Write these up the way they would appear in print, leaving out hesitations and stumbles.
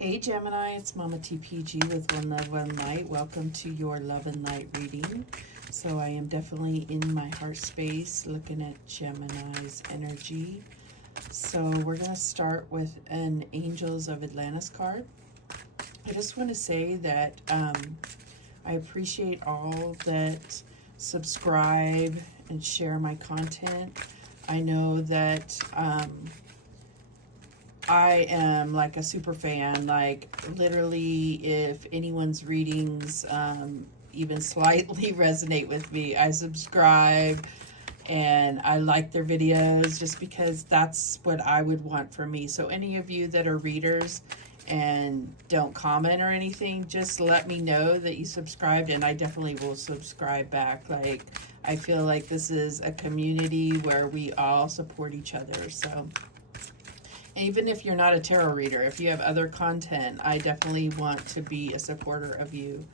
Hey Gemini, it's Mama TPG with One Love, One Light. Welcome to your Love and Light reading. So I am definitely in my heart space looking at Gemini's energy. So we're going to start with an Angels of Atlantis card. I just want to say that I appreciate all that subscribe and share my content. I know that I am like a super fan. Like literally, if anyone's readings even slightly resonate with me, I subscribe and I like their videos just because that's what I would want for me. So any of you that are readers and don't comment or anything, just let me know that you subscribed and I definitely will subscribe back. Like I feel like this is a community where we all support each other. So even if you're not a tarot reader, if you have other content, I definitely want to be a supporter of you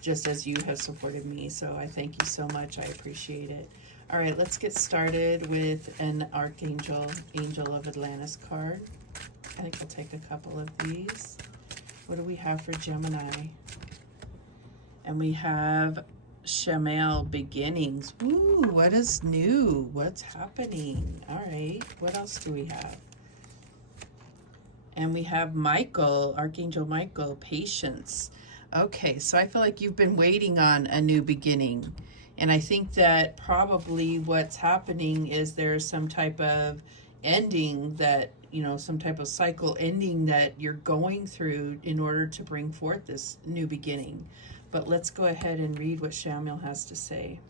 just as you have supported me. So I thank you so much. I appreciate it. All right, let's get started with an Archangel, Angel of Atlantis card. I think I'll take a couple of these. What do we have for Gemini? And we have Shamael Beginnings. Ooh, what is new? What's happening? All right, what else do we have? And we have Michael, Archangel Michael, Patience. Okay, so I feel like you've been waiting on a new beginning. And I think that probably what's happening is there's some type of ending that, you know, some type of cycle ending that you're going through in order to bring forth this new beginning. But let's go ahead and read what Shamael has to say.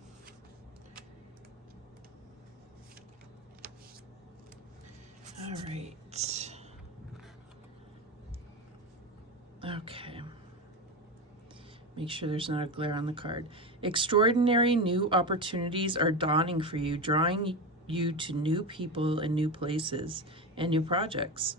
All right. Okay. Make sure there's not a glare on the card. Extraordinary new opportunities are dawning for you, drawing you to new people and new places and new projects.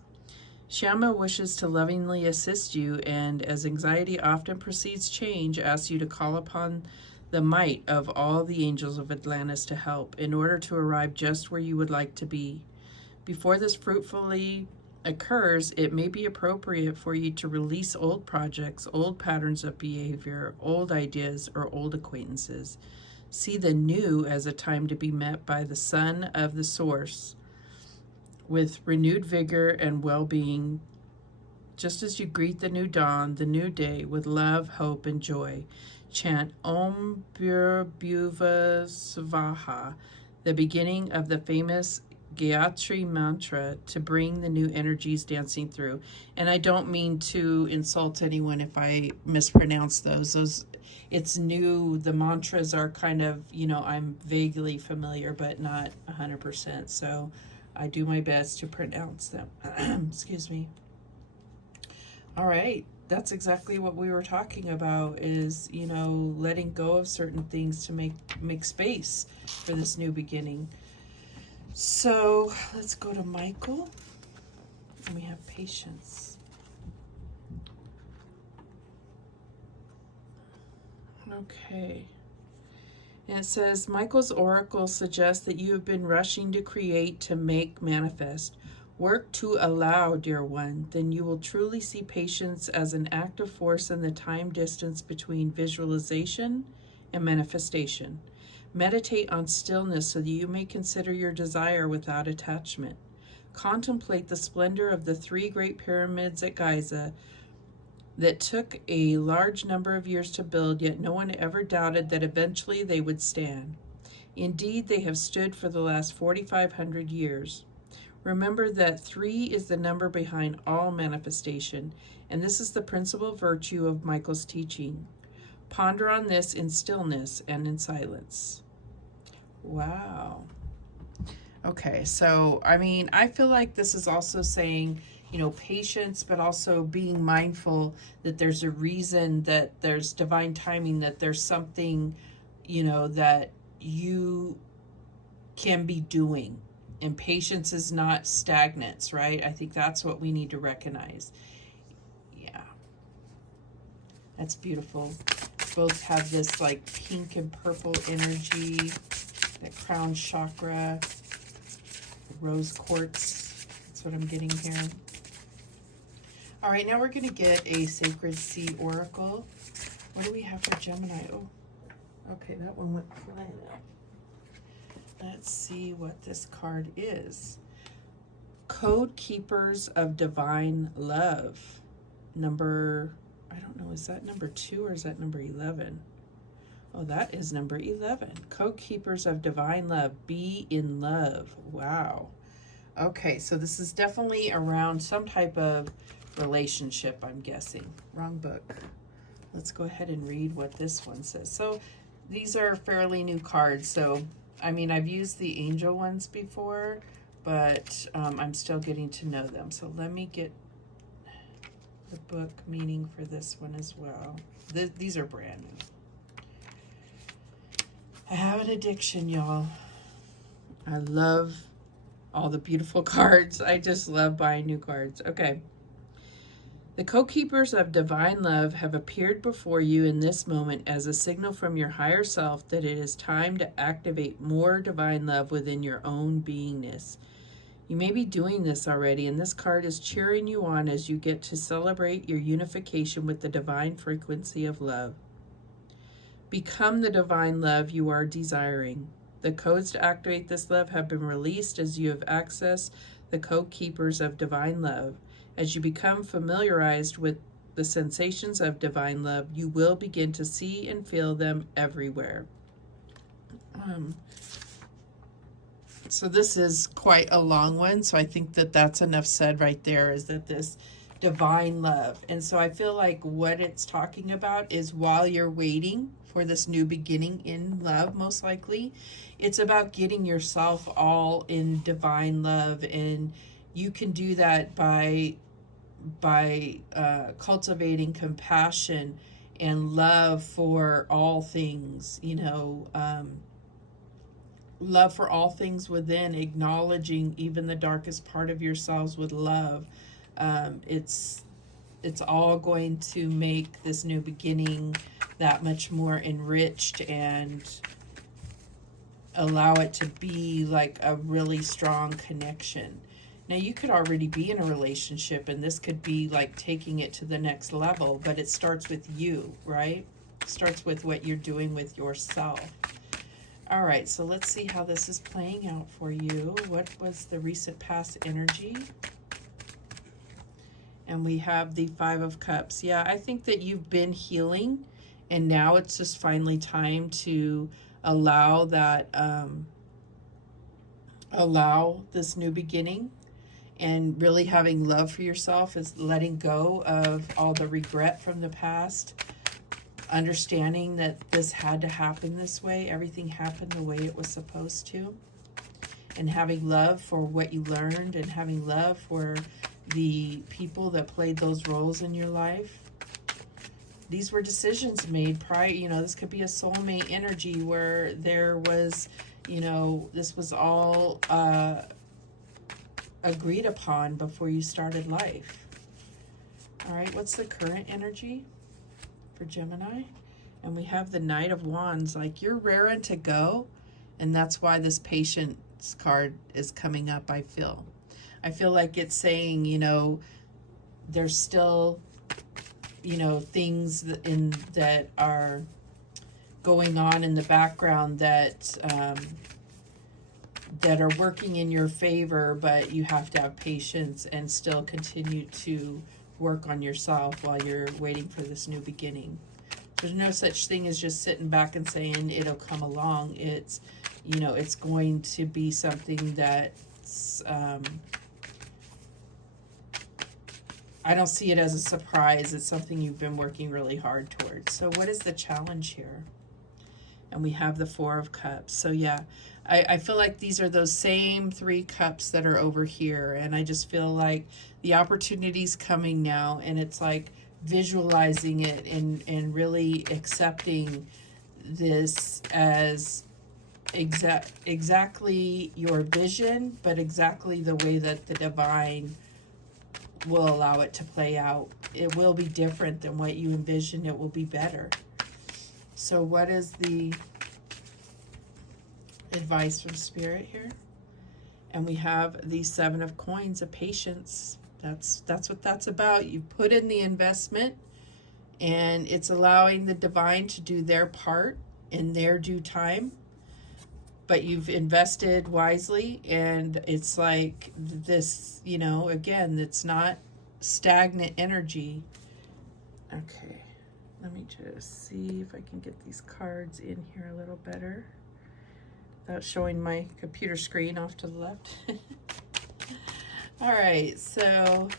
Shamael wishes to lovingly assist you, and as anxiety often precedes change, asks you to call upon the might of all the angels of Atlantis to help in order to arrive just where you would like to be. Before this fruitfully occurs, it may be appropriate for you to release old projects, old patterns of behavior, old ideas, or old acquaintances. See the new as a time to be met by the Son of the Source with renewed vigor and well-being, just as you greet the new dawn, the new day, with love, hope, and joy. Chant Om Bhuva Svaha, the beginning of the famous Gayatri mantra, to bring the new energies dancing through. And I don't mean to insult anyone if I mispronounce those. It's new. The mantras are kind of, you know, I'm vaguely familiar, but not 100%. So I do my best to pronounce them. Excuse me. All right. That's exactly what we were talking about, is, you know, letting go of certain things to make space for this new beginning. So let's go to Michael, and we have Patience. Okay. And it says, Michael's oracle suggests that you have been rushing to create, to make, manifest. Work to allow, dear one, then you will truly see patience as an active force in the time distance between visualization and manifestation. Meditate on stillness so that you may consider your desire without attachment. Contemplate the splendor of the 3 great pyramids at Giza that took a large number of years to build, yet no one ever doubted that eventually they would stand. Indeed, they have stood for the last 4,500 years. Remember that 3 is the number behind all manifestation, and this is the principal virtue of Michael's teaching. Ponder on this in stillness and in silence. Wow. Okay, so, I mean, I feel like this is also saying, you know, patience, but also being mindful that there's a reason, that there's divine timing, that there's something, you know, that you can be doing. And patience is not stagnance, right? I think that's what we need to recognize. Yeah. That's beautiful. Both have this like pink and purple energy, the crown chakra, rose quartz. That's what I'm getting here. All right, now we're going to get a Sacred Sea Oracle. What do we have for Gemini? Oh, okay, that one went flying out. Let's see what this card is. Code Keepers of Divine Love. Number, I don't know, is that number 2 or is that number 11? Oh, that is number 11. Code Keepers of Divine Love. Be in love. Wow. Okay, so this is definitely around some type of relationship, I'm guessing. Wrong book. Let's go ahead and read what this one says. So these are fairly new cards. So, I mean, I've used the angel ones before, but I'm still getting to know them. So let me get the book meaning for this one as well. These are brand new. I have an addiction, y'all. I love all the beautiful cards. I just love buying new cards. Okay. The co-keepers of divine love have appeared before you in this moment as a signal from your higher self that it is time to activate more divine love within your own beingness. You may be doing this already, and this card is cheering you on as you get to celebrate your unification with the divine frequency of love. Become the divine love you are desiring. The codes to activate this love have been released as you have accessed the co-keepers of divine love. As you become familiarized with the sensations of divine love, you will begin to see and feel them everywhere. So this is quite a long one, so I think that that's enough said right there, is that this divine love. And so I feel like what it's talking about is while you're waiting for this new beginning in love, most likely, it's about getting yourself all in divine love, and you can do that by cultivating compassion and love for all things, love for all things within, acknowledging even the darkest part of yourselves with love. It's all going to make this new beginning that much more enriched and allow it to be like a really strong connection. Now, you could already be in a relationship, and this could be like taking it to the next level, but it starts with you, right? It starts with what you're doing with yourself. All right, so let's see how this is playing out for you. What was the recent past energy? And we have the 5 of Cups. Yeah, I think that you've been healing, and now it's just finally time to allow that, allow this new beginning. And really having love for yourself is letting go of all the regret from the past, understanding that this had to happen this way, everything happened the way it was supposed to, and having love for what you learned, and having love for the people that played those roles in your life. These were decisions made prior, this could be a soulmate energy where there was, this was all agreed upon before you started life. All right, what's the current energy for Gemini? And we have the Knight of Wands. Like, you're raring to go, and that's why this patience card is coming up. I feel like it's saying, there's still, things that are going on in the background that are working in your favor, but you have to have patience and still continue to work on yourself while you're waiting for this new beginning. There's no such thing as just sitting back and saying it'll come along. It's, it's going to be something that's, I don't see it as a surprise. It's something you've been working really hard towards. So what is the challenge here? And we have the 4 of Cups. So yeah, I feel like these are those same 3 cups that are over here. And I just feel like the opportunity's coming now, and it's like visualizing it and really accepting this as exactly your vision, but exactly the way that the divine will allow it to play out. It will be different than what you envision. It will be better. So what is the advice from Spirit here? And we have the 7 of Coins, of patience. That's what that's about. You put in the investment, and it's allowing the divine to do their part in their due time. But you've invested wisely, and it's like this, you know, again, it's not stagnant energy. Okay, let me just see if I can get these cards in here a little better without showing my computer screen off to the left. All right, so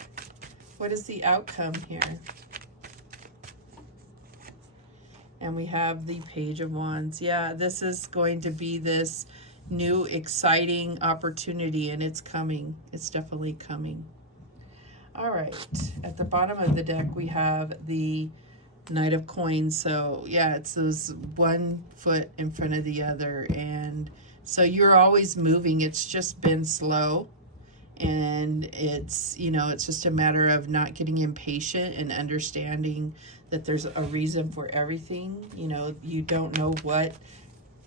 what is the outcome here? And we have the Page of Wands. Yeah, this is going to be this new exciting opportunity, and it's coming. It's definitely coming. All right, at the bottom of the deck, we have the Knight of Coins. So yeah, it's those one foot in front of the other. And so you're always moving. It's just been slow. And it's, you know, it's just a matter of not getting impatient and understanding that there's a reason for everything. You know, you don't know what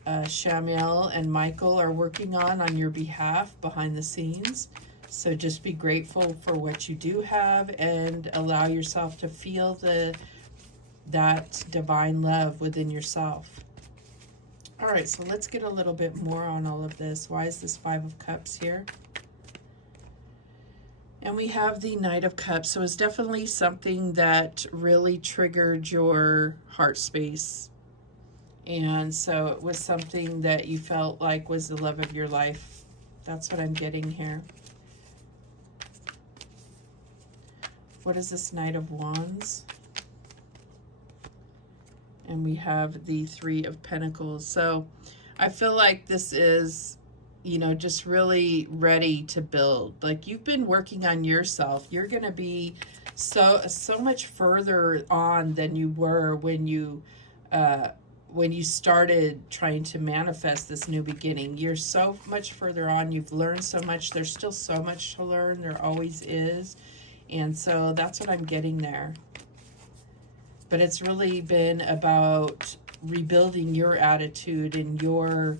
Shamil and Michael are working on your behalf behind the scenes. So just be grateful for what you do have and allow yourself to feel that divine love within yourself. All right, so let's get a little bit more on all of this. Why is this Five of Cups here? And we have the Knight of Cups. So it's definitely something that really triggered your heart space. And so it was something that you felt like was the love of your life. That's what I'm getting here. What is this Knight of Wands? And we have the Three of Pentacles. So I feel like this is, you know, just really ready to build. Like, you've been working on yourself. You're going to be so much further on than you were when you started trying to manifest this new beginning. You're so much further on. You've learned so much. There's still so much to learn. There always is. And so that's what I'm getting there. But it's really been about rebuilding your attitude and your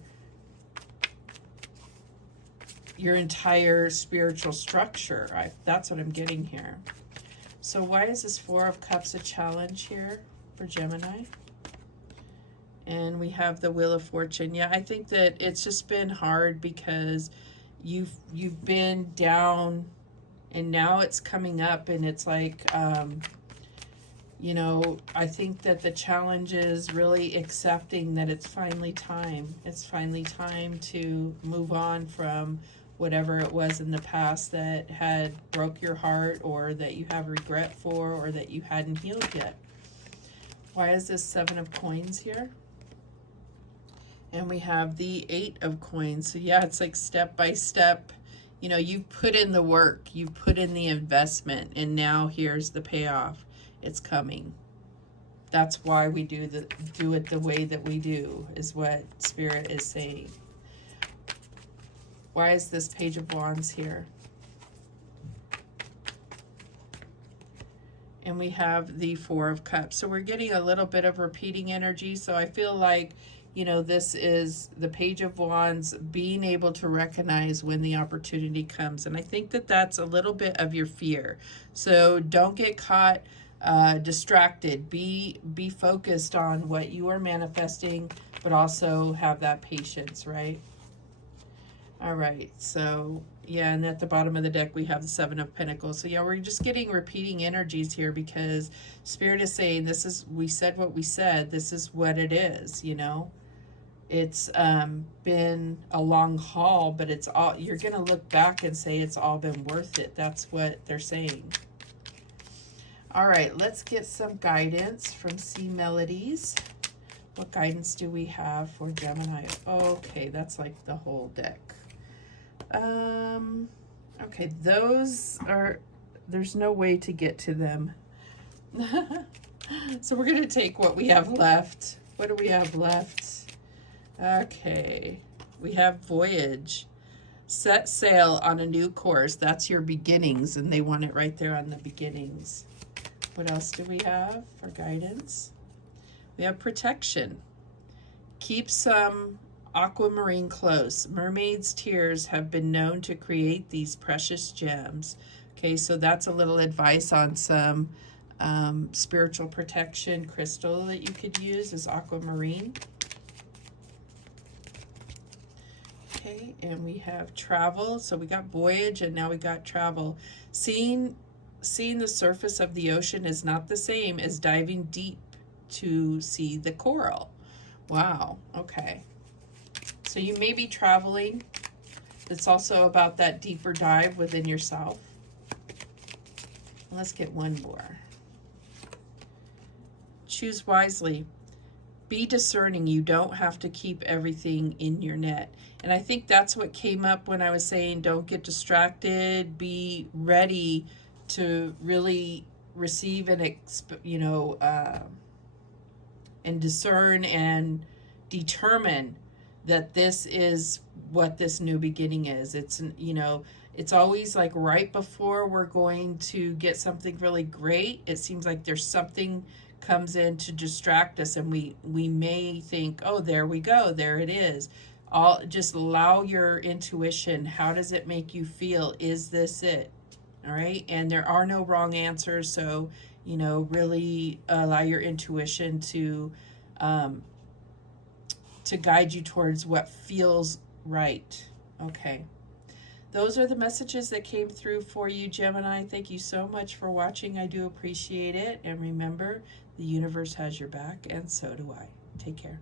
entire spiritual structure. That's what I'm getting here. So why is this Four of Cups a challenge here for Gemini? And we have the Wheel of Fortune. Yeah, I think that it's just been hard because you've been down, and now it's coming up, and it's like, you know, I think that the challenge is really accepting that it's finally time. It's finally time to move on from whatever it was in the past that had broke your heart, or that you have regret for, or that you hadn't healed yet. Why is this Seven of Coins here? And we have the Eight of Coins. So yeah, it's like step by step. You know, you've put in the work, you've put in the investment, and now here's the payoff. It's coming. That's why we do it the way that we do, is what Spirit is saying. Why is this Page of Wands here? And we have the Four of Cups. So we're getting a little bit of repeating energy. So I feel like, you know, this is the Page of Wands being able to recognize when the opportunity comes. And I think that that's a little bit of your fear. So don't get caught distracted. Be focused on what you are manifesting, but also have that patience, right? All right, so yeah, and at the bottom of the deck we have the Seven of Pentacles. So yeah, we're just getting repeating energies here because Spirit is saying this is, we said what we said, this is what it is, you know. It's been a long haul, but it's all, you're gonna look back and say it's all been worth it. That's what they're saying. All right, let's get some guidance from Sea Melodies. What guidance do we have for Gemini? Okay, that's like the whole deck. Okay, those are, there's no way to get to them. So we're going to take what we have left. What do we have left? Okay, we have Voyage. Set sail on a new course. That's your beginnings, and they want it right there on the beginnings. What else do we have for guidance? We have Protection. Keep some aquamarine close. Mermaids' tears have been known to create these precious gems. Okay, so that's a little advice on some spiritual protection crystal that you could use is aquamarine. Okay, and we have travel. So we got voyage and now we got travel. Seeing the surface of the ocean is not the same as diving deep to see the coral. Wow, okay. So you may be traveling. It's also about that deeper dive within yourself. Let's get one more. Choose wisely. Be discerning. You don't have to keep everything in your net. And I think that's what came up when I was saying don't get distracted. Be ready to really receive and and discern and determine that this is what this new beginning is. It's, it's always like right before we're going to get something really great, it seems like there's something comes in to distract us, and we may think, oh, there we go, there it is. Just allow your intuition. How does it make you feel? Is this it? All right, and there are no wrong answers, so really allow your intuition to guide you towards what feels right. Okay. Those are the messages that came through for you, Gemini. Thank you so much for watching. I do appreciate it. And remember, the universe has your back, and so do I. Take care.